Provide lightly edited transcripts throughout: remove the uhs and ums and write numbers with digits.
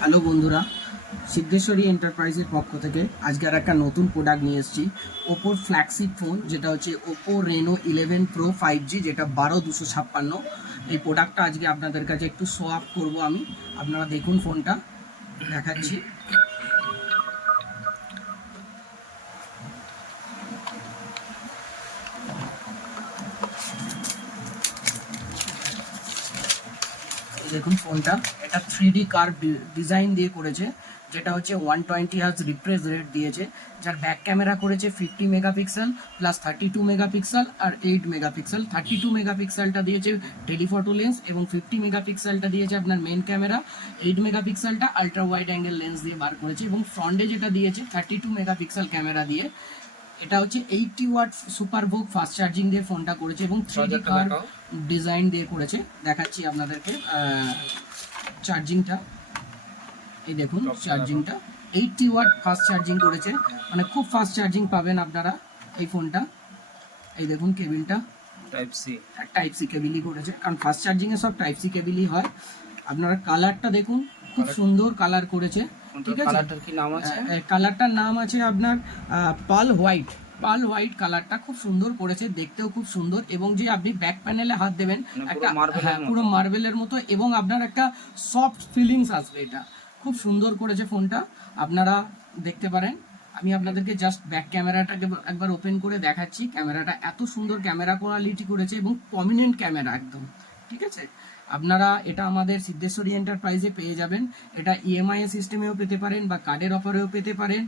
Hello বন্ধুরা, সিদ্ধেশ্বরী এন্টারপ্রাইজের পক্ষ থেকে আজকে আর একটা নতুন প্রোডাক্ট নিয়ে এসেছি। ওপোর ফ্ল্যাগশিপ ফোন, যেটা হচ্ছে ওপো রেনো 11 প্রো 5G, যেটা 12256। এই প্রোডাক্টটা আজকে আপনাদের কাছে একটু শো আপ করবো আমি। আপনারা দেখুন, ফোনটা দেখাচ্ছি। দেখুন ফোনটা, এটা 3D কার্ভ ডিজাইন দিয়ে করেছে, যেটা হচ্ছে 120 হার্জ রিফ্রেশ রেট দিয়েছে। যার ব্যাক ক্যামেরা করেছে 50 মেগাপিক্সেল প্লাস 32 মেগাপিক্সেল আর 8 মেগাপিক্সেল। 32 মেগাপিক্সেলটা দিয়েছে টেলিফটো লেন্স এবং 50 মেগাপিক্সেলটা দিয়েছে আপনার মেন ক্যামেরা। 8 মেগাপিক্সেলটা আলট্রা ওয়াইড অ্যাঙ্গেল লেন্স দিয়ে বার করেছে এবং ফ্রন্টে যেটা দিয়েছে 32 মেগাপিক্সেল ক্যামেরা দিয়ে। এটা হচ্ছে 80 watt super VOOC fast charging দিয়ে ফোনটা করেছে এবং 3D কার্ভ ডিজাইন দিয়ে করেছে। দেখাচ্ছি আপনাদেরকে চার্জিংটা। এই দেখুন চার্জিংটা 80 ওয়াট ফাস্ট চার্জিং করেছে, মানে খুব ফাস্ট চার্জিং পাবেন আপনারা এই ফোনটা। এই দেখুন কেবিলটা টাইপ সি কেবিলই করেছে, কারণ ফাস্ট চার্জিং এ সব টাইপ সি কেবিলই হয়। আপনারা কালারটা দেখুন, খুব সুন্দর কালার করেছে। ঠিক আছে, কালারটার কি নাম আছে? কালারটার নাম আছে আপনার পার্ল হোয়াইট কালারটা খুব সুন্দর করেছে, দেখতেও খুব সুন্দর। এবং যে আপনি ব্যাক প্যানেলে হাত দেবেন একটা পুরো মার্বেলের মতো, এবং আপনার একটা সফট ফিলিংস আসবে। এটা খুব সুন্দর করেছে ফোনটা, আপনারা দেখতে পারেন। আমি আপনাদেরকে জাস্ট ব্যাক ক্যামেরাটাকে একবার ওপেন করে দেখাচ্ছি। ক্যামেরাটা এত সুন্দর ক্যামেরা কোয়ালিটি করেছে এবং প্রমিনেন্ট ক্যামেরা একদম। ঠিক আছে, আপনারা এটা আমাদের সিদ্ধেশ্বরী এন্টারপ্রাইজে পেয়ে যাবেন। এটা ইএমআই সিস্টেমেও পেতে পারেন বা কার্ডের অফারেও পেতে পারেন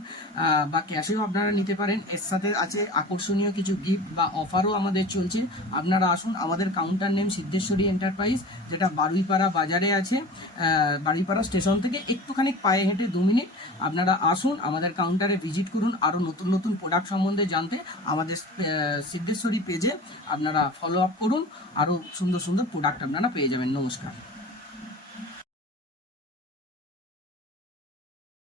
বা ক্যাশেও আপনারা নিতে পারেন। এর সাথে আছে আকর্ষণীয় কিছু গিফট বা অফারও আমাদের চলছে। আপনারা আসুন, আমাদের কাউন্টার নেম সিদ্ধেশ্বরী এন্টারপ্রাইজ, যেটা বারুইপাড়া বাজারে আছে। বারুইপাড়া স্টেশন থেকে একটুখানি পায়ে হেঁটে 2 মিনিট। আপনারা আসুন, আমাদের কাউন্টারে ভিজিট করুন। আরও নতুন নতুন প্রোডাক্ট সম্বন্ধে জানতে আমাদের সিদ্ধেশ্বরী পেজে আপনারা ফলো আপ করুন। আরও সুন্দর সুন্দর প্রোডাক্ট আপনারা পেয়ে যাবেন। নমস্কার।